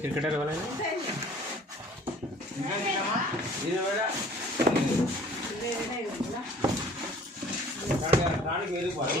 Cricketer ఎవరైనా రానికి వేరు పాలు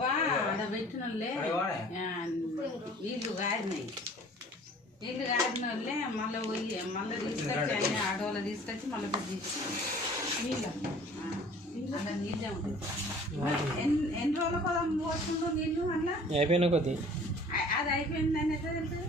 మా డబ్బా ఆడ పెట్టినోళ్ళే. నీళ్ళు గారినాయి నీళ్ళు గారిన వాళ్ళే మళ్ళీ పోయి మళ్ళీ తీసుకొచ్చి అన్ని ఆడవాళ్ళు తీసుకొచ్చి మళ్ళీ తీసి నీళ్ళు. ఎన్ని ఎన్ని రోజుల కోసం పోతుందో నీళ్ళు అట్లా అయిపోయిన కొద్ది. అది అయిపోయిందని ఎట్లా తెలుస్తుంది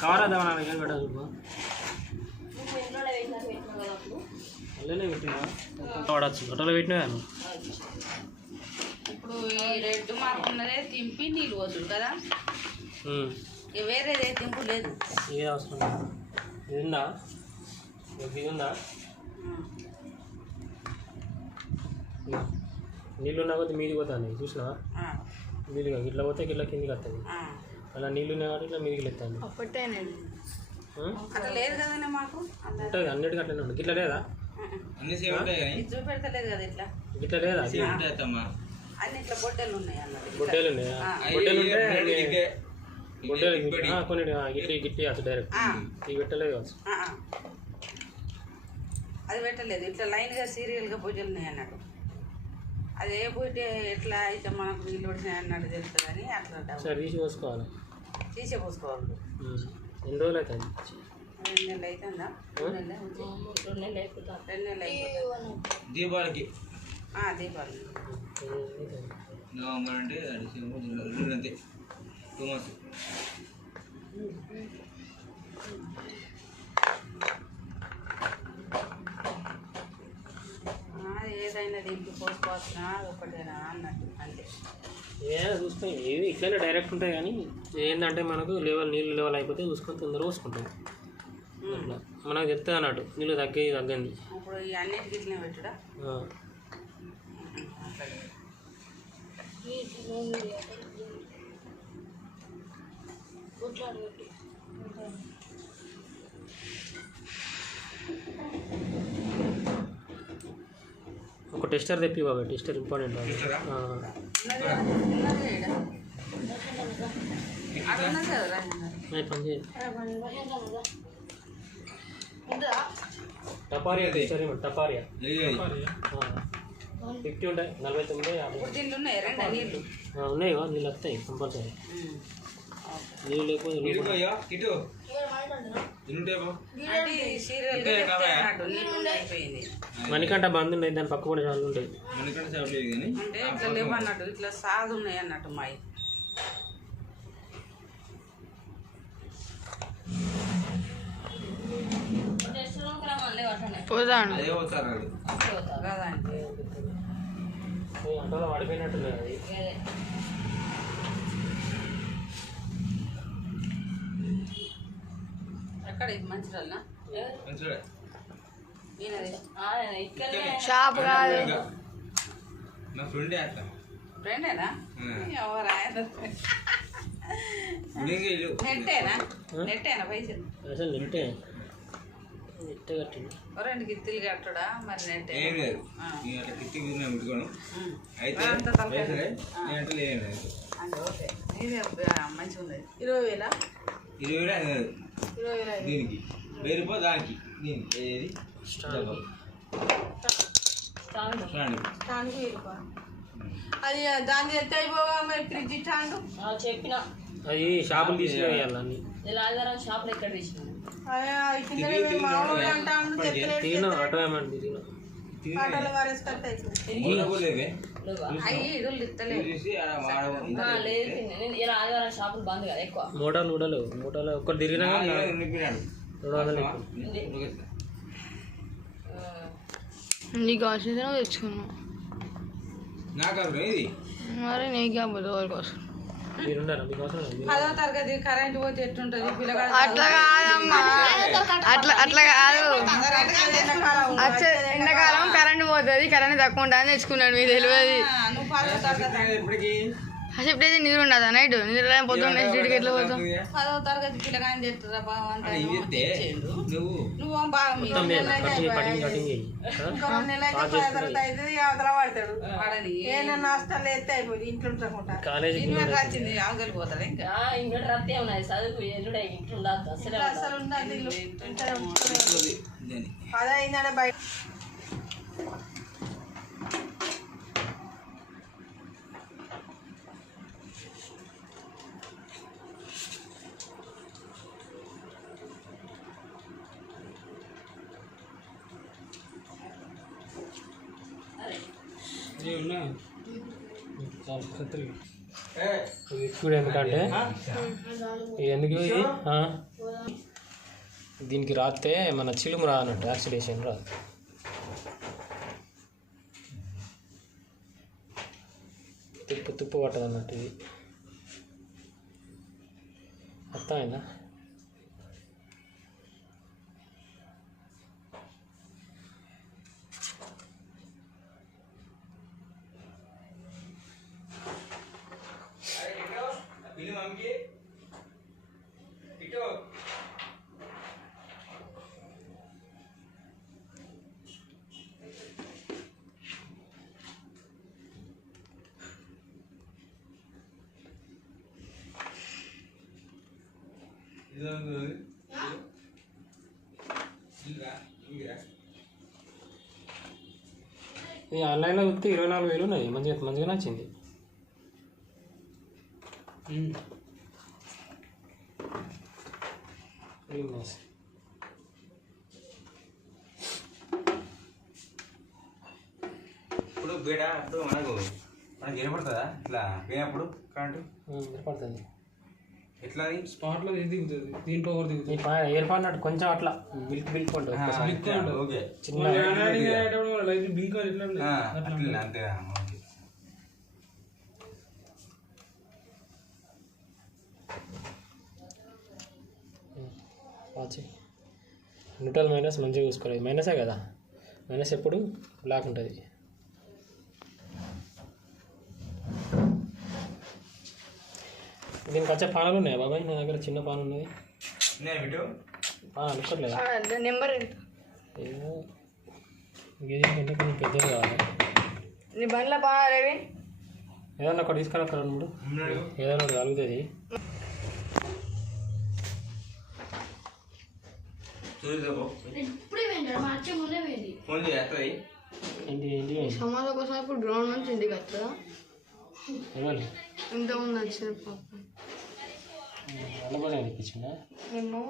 కవర్ దగ్గర పెట్టదు అల్లనే పెట్టినా వాడచ్చు. పెట్టినా కానీ ఇప్పుడు ఈ రెడ్ మార్క్ ఉన్నదే తింపి నీళ్ళు పోతుంది కదా? వేరేదే తింపు లేదు. ఏ అవసరం. ఇది ఉందా ఇది ఉందా. నీళ్ళు ఉన్న కొద్ది మీదికి పోతుంది. చూసినావా? ఆ, మీదిగా ఇట్లా పోతే ఇట్లా కిందికి వస్తుంది ఆ. అలా నీళ్ళు ఉన్నాయి కాబట్టి ఇట్లా మీదికి ఎత్తాను అట్లా లేదు కదనే మాకు. ఉంటుంది అన్నిటికీ అట్లనే ఉంటుంది. ఇట్లా లేదా? అన్ని సేమ్ ఉంటాయి కానీ. చూపెడతలేదు కదా ఇట్లా. ఇట్లా లేదా? సేమ్ ఉంటాయి అత్తమ్మా. అన్ని ఇట్లా బొడ్డలు ఉన్నాయి అన్నది. బొడ్డేలు ఉన్నాయా? బొడ్డేలు ఉంటే. బొడ్డేలు కొన్ని ఆ, గిట్టి గిట్టి అసలు డైరెక్ట్. ఇవి పెట్టలేదు కావచ్చు. ఆ, ఆ. అది పెట్టలేదు. ఇట్లా లైన్గా సీరియల్గా పూజలు ఉన్నాయి అన్నాడు. అది ఏ పూజ ఎట్లా అయితే మనకు నీళ్ళు పడినాయి అన్నట్టు తెలుస్తుందని అట్లా. సరే తీసి పోసుకోవాలి. తీసే పోసుకోవాలి. ఎన్ని రోజులు అవుతుంది రెండు నెలలు అవుతుందా రెండు నెలలు అవుతుంది. రెండు నెలలు అయిపోతుంది. దీపావళికి. ఆ, దీపావళి నవంబర్ అంటే డిసెంబర్ జనవరి రెండు అంతే. Two months. ఏదైనా దీనికి పోసుకోవాల్సిన ఒకటేనా అన్నట్టు అంతే ఏదైనా చూసుకొని ఏవి ఇట్లనే డైరెక్ట్ ఉంటాయి కానీ ఏంటంటే మనకు లెవెల్ నీళ్ళు లెవెల్ అయిపోతే చూసుకొని తొందరగా పోసుకుంటాం అట్లా మనకు తెలుస్తుంది అన్నట్టు నీళ్ళు తగ్గేది తగ్గండి ఇప్పుడు ఈ అన్నిటికి ఇట్లనే పెట్టుడా. ఒక టెస్టర్ తెప్పి బాబా టెస్టర్ ఇంపార్టెంట్ పని చేయి. టపారియా టపారియా. ఫిఫ్టీ ఉంటాయి నలభై తొమ్మిది ఉన్నాయి? రెండు నీళ్ళు వస్తాయి కంపల్సరీ. నీళ్ళు లేకపోతే ఇటు. మణికంట బంద్ ఉన్నాయి దాని పక్క పడి వాళ్ళు ఉంటాయి అంటే ఇట్లా లేవు అన్నట్టు ఇట్లా సాగు ఉన్నాయి అన్నట్టు మాయి. అది ఎక్కడ ఇది మంచిరాలనా షాప్ కాదు. నా ఫ్రెండే అట్లా. ఫ్రెండేనా? ఉమ్. ఎవరు ఆయన? గుడికి వెళ్ళు. నెట్టేనా? నెట్టేనా పైసలు? అసలు నింటే నిట్టే కట్టింది ఓ రెండు గిత్తిలు కట్టడా? మరి నెట్టే. ఏం లేదు. నేను అట్లా కిట్టి కూర్చున్నా పెట్టుకోను ఉమ్. అయితే లేదు. అంటే ఓకే. ఇది మంచిగా ఉంది ఇరవై వేల? ఇరవై ఐదు. దీనికి. వెయ్యి రూపాయలు దానికి. దీనికి. ఏది. అది దాన్ని ఎత్తే అయిపోగా మరి ఫ్రిడ్జ్ స్టాండ్? చెప్పిన. అది షాపులు ఇలా ఆదివారం షాప్లో ఎక్కడ తీసిన? మామూలు అంటాను ఆటో ఏమంటే తిరిగిన తిరిగి పాటలు వారేసుకొస్తే అయిపోతుంది ఊళ్ళో కూడా లేవే. అయ్యి ఇడులు ఇస్తలేదు చూసి ఆడ మాడ లేదు నేను ఇలా ఆదివారం షాపులు బంద్ కదా ఎక్కువ. మూటలు ఒక్కటి తిరిగినా నాకు రెండు వందలు కావాల్సింది తెచ్చుకున్నావు. మరి పదో తరగతి కరెంట్ పోతే ఎట్టుంటది పిల్లగాడు అట్లా కాదమ్మా. అట్లా అట్లా కాదు. వచ్చే ఎండాకాలం కరెంట్ పోతుంది కరెంట్ తక్కువ ఉంటుంది తెచ్చుకున్నాడు మీకు తెలియదు. పదో తరగతి అయితే నీరు ఉండదా నైట్? నీరు పొద్దున్న డ్యూటీకి ఎట్లా పోతాం? పదో తరగతి పిల్లగాని తెస్తురా బావ అంత నువ్వు బాగా మీ మొత్తం నేను కటింగ్ కటింగ్ కటింగ్ చేయి. ఆ? వాడని కాలేజీకి ఇన్వర్టర్ వచ్చింది ఆగలి పోతాడు ఇంకా? ఇన్వర్టర్ అత్తే ఉన్నాయి చదువు ఎల్లుడే ఇంట్లో అసలే ఉండదు. దాన్ని ఎక్కువ ఎందుకంటే ఎందుకు? దీనికి రాస్తే మన చిలుము రానట్టు యాక్సిడేషన్ రాదు. తుప్పు తుప్పు పట్టదు అన్నట్టు ఇది. అర్థమైందా? మమ్మకి ఇటు ఇది ఆన్లైన్లో చూస్తే ఇరవై నాలుగు వేలు ఉన్నాయి మంచిగా మంచిగా నచ్చింది Very nice. ఇప్పుడు బీడ అప్పుడు మనకు మనకి వినపడుతుందా? ఇట్లా పోయినప్పుడు కరెంటు పడుతుంది ఎట్లా అది? స్పాట్లో ఇది దిగుతుంది? దీంట్లో ఒకటి దిగుతుంది. ఏర్పడినట్టు కొంచెం అట్లా మిల్క్ మిల్క్ ఉంటుంది ఒక్కసారి. ఓకే. చిన్న లైట్ అట్లనే అంతేనా ఓకే వాచి న్యూట్రల్ మైనస్ మంచిగా చూసుకోవాలి. మైనసే కదా? మైనస్ ఎప్పుడు? బ్లాక్ ఉంటుంది. దీనికి వచ్చే పానాలు ఉన్నాయా బాబాయ్? నా దగ్గర చిన్న పాన ఉన్నది నెంబర్ కొంచెం పెద్దది కావాలి. నీ బండ్ల బాగా రవి ఏదన్నా ఒకటి తీసుకురా ఒక రెండు మూడు. ఏదైనా ఒకటి కలుగుతుంది చూసుకో ఇప్పుడే పోయింది మా అచ్చ ముందే పోయింది ఫోన్ చేస్తుంది ఏంటి ఏంటి సమాజం కోసం ఇప్పుడు గ్రౌండ్ నుంచి ఇంటికి వస్తుందా? ఎవరు? ఇంత ముందు వచ్చింది పాపం ఏమో.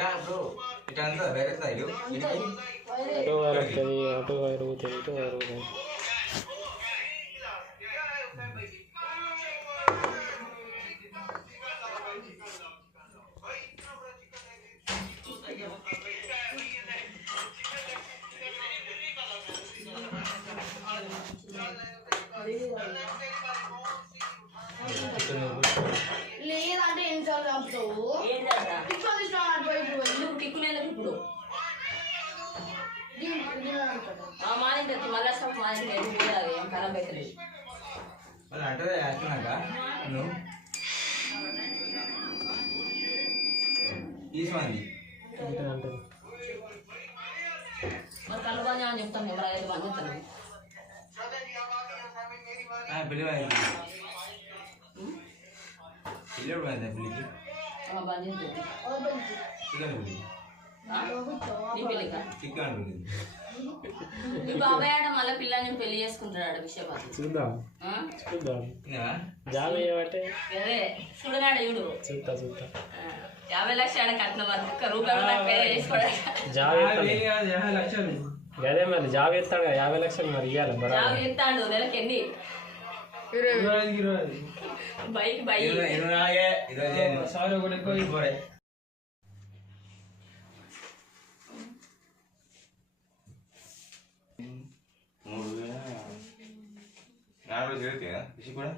ఇప్పుడు బీటా ఇప్పుడు ఇట్లా అంతా వేరే స్థాయిలు ఇటుకి అటు వైర్ వస్తుంది అటు వైర్ పోతుంది ఇటు వైర్ పోతుంది ఆ మానింది మళ్ళీ స్టాప్ మానింది ఎందుకు పోయాలి ఏం ఖరాబ్ అవుతుంది మళ్ళీ అంటే వేస్తున్నాక నువ్వు తీసుమంది అంటే అంటే మరి కళ్ళు బంద్ అని చెప్తాం ఎవరు అయితే బంద్ చేస్తాను పిల్లి పోయింది పిల్లి పోయింది పిల్లికి బంద్ చేస్తుంది చికెన్ పిల్లి మీ బాబాయ్ ఆడ మళ్ళీ పిల్లని పెళ్ళి చేసుకుంటాడు విషయపాతి చూద్దాం. చూద్దాం. జాబ్ అదే చూడనాడు చూడు. చూస్తా చూస్తా యాభై లక్షల కట్నం ఒక్క జాబ్ యాభై ఎత్తాడు లక్షలు. అదే మరి జాబ్ ఎత్తాడు యాభై లక్షలు మరి ఇవ్వాలి జాబ్ చేస్తాడు నెలకి ఎన్ని? బైక్ బైక్ ఇరవై ఇరవై ఇరవై సారీ ఒకటి ఎక్కువ పోరే మూడు వేల నాలుగు వేలు చదివితే పిసి కూడా